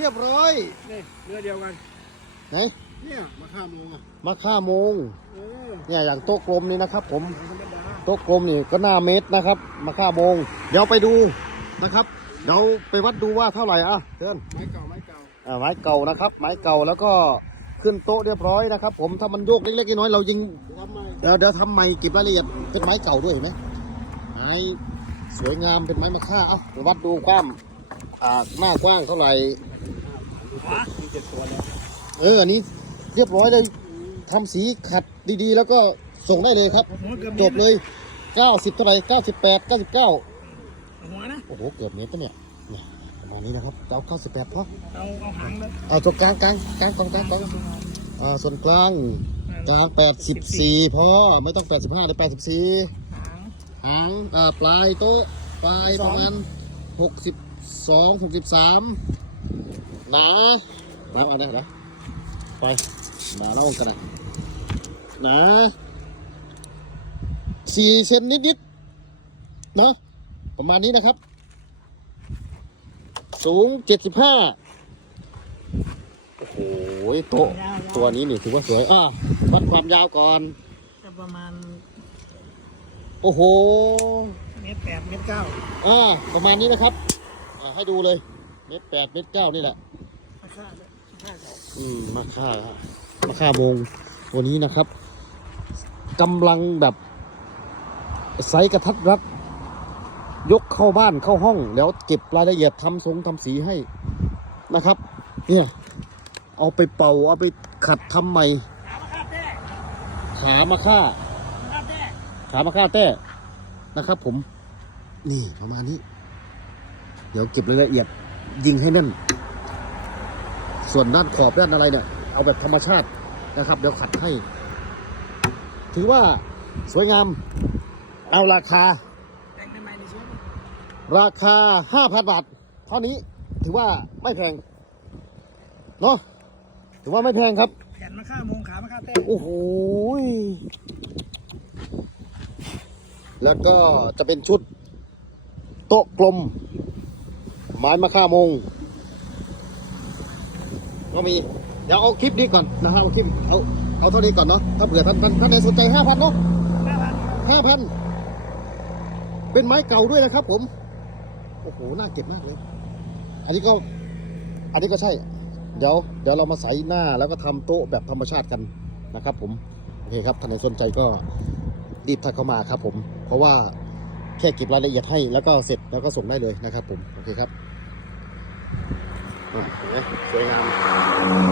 เดียวกันไหนเนี่ยมาข้ามลงอะมาค่าโมงเออเนี่ยอย่างโต๊ะกลมนี่นะครับ ผมธรรมดาโต๊ะกลมนี่ก็หน้าเมตรนะครับ มาค่าโมงเดี๋ยวไปดูนะครับเดี๋ยวไปวัดดูว่าเท่าไหร่อะเชิญ ไม้เก่าไม้เก่าอ่าไม้เก่านะครับไม้เก่าแล้วก็ขึ้นโต๊ะเรียบร้อยนะครับ ผมถ้ามันโยกเล็กๆน้อยๆเรายิงทำไมเดี๋ยวเดี๋ยวทำใหม่เก็บรายละเอียดเป็นไม้เก่าด้วยเห็นไหมไม้สวยงามเป็นไม้มะค่าเอ้าไปวัดดูความ อ่าหน้ากว้างเท่าไหร่มีเจ็ดตัวแล้วเอออันนี้เรียบร้อยเลยทำสีขัดดีๆ แล้วก็ส่งได้เลยครับหัวเกือบจบเลย 90 เท่าไหร่98 99หัวนะ โอ้โห เกือบเมตรปะเนี่ยเนี่ยประมาณนี้นะครับเอา98พอเอาเอาหางเลยเอาตัวกลางกลางกลางกลางกลางกลางอ่าส่วนกลางกลาง 84 พอไม่ต้อง 85เลย84 หางหางอ่าปลายโต๊ะปลายประมาณหก สิบสองหกสิบสามหนาหนาเอาเนี่ยนะไปมาเล่ากันนะหนาสี่เซนนิดๆเนาะประมาณนี้นะครับ สูงเจ็ดสิบห้าโอ้โหโต๊ะตัวนี้นี่ถือว่าสวยอะวัดความยาวก่อนจะประมาณ โอ้โหเมตรแปดเมตรเก้าอ่าประมาณนี้นะครับ อ่าให้ดูเลย เม็ดแปดเม็ดเก้านี่แหละ มาฆ่าเลยมาฆ่าเขาอืมมาค่ามาค่าโมงวันนี้นะครับกำลังแบบไซส์กระทัดรัด ยกเข้าบ้านเข้าห้อง แล้วเก็บรายละเอียดทำทรงทำสีให้นะครับ เนี่ย เอาไปเป่า เอาไปขัดทำใหม่ขามาฆ่าแต้ขามาค่ามาฆ่าแต้ขามาค่าแต้นะครับผม นี่ประมาณนี้ เดี๋ยวเก็บรายละเอียดยิงให้แน่น ส่วนด้านขอบด้านอะไรเนี่ย เอาแบบธรรมชาตินะครับ เดี๋ยวขัดให้ ถือว่าสวยงาม เอาราคาแต่งใหม่ๆในช่วงราคา5,000บาท เท่านี้ถือว่าไม่แพง เนาะถือว่าไม่แพงครับแผ่นมาฆ่าโมงขามาฆ่าแต้โอ้โหยแล้วก็จะเป็นชุด โต๊ะกลม ไม้มะค่ามงก็มี เดี๋ยวเอาคลิปนี้ก่อนนะครับเอาคลิปเอาเอาเท่านี้ก่อนเนาะถ้าเผื่อท่านท่านท่านใดสนใจห้าพันเนาะห้าพันห้าพันเป็นไม้เก่าด้วยนะครับ ผม โอ้โหน่าเก็บมากเลย อันนี้ก็ อันนี้ก็ใช่ เดี๋ยวเดี๋ยวเรามาใส่หน้าแล้วก็ทำโต๊ะแบบธรรมชาติกันนะครับ ผมโอเคครับท่านไหนสนใจก็รีบทักเข้ามาครับ ผม เพราะว่าแค่เก็บรายละเอียดให้แล้วก็เสร็จแล้วก็ส่งได้เลยนะครับ ผมโอเคครับ สวยงาม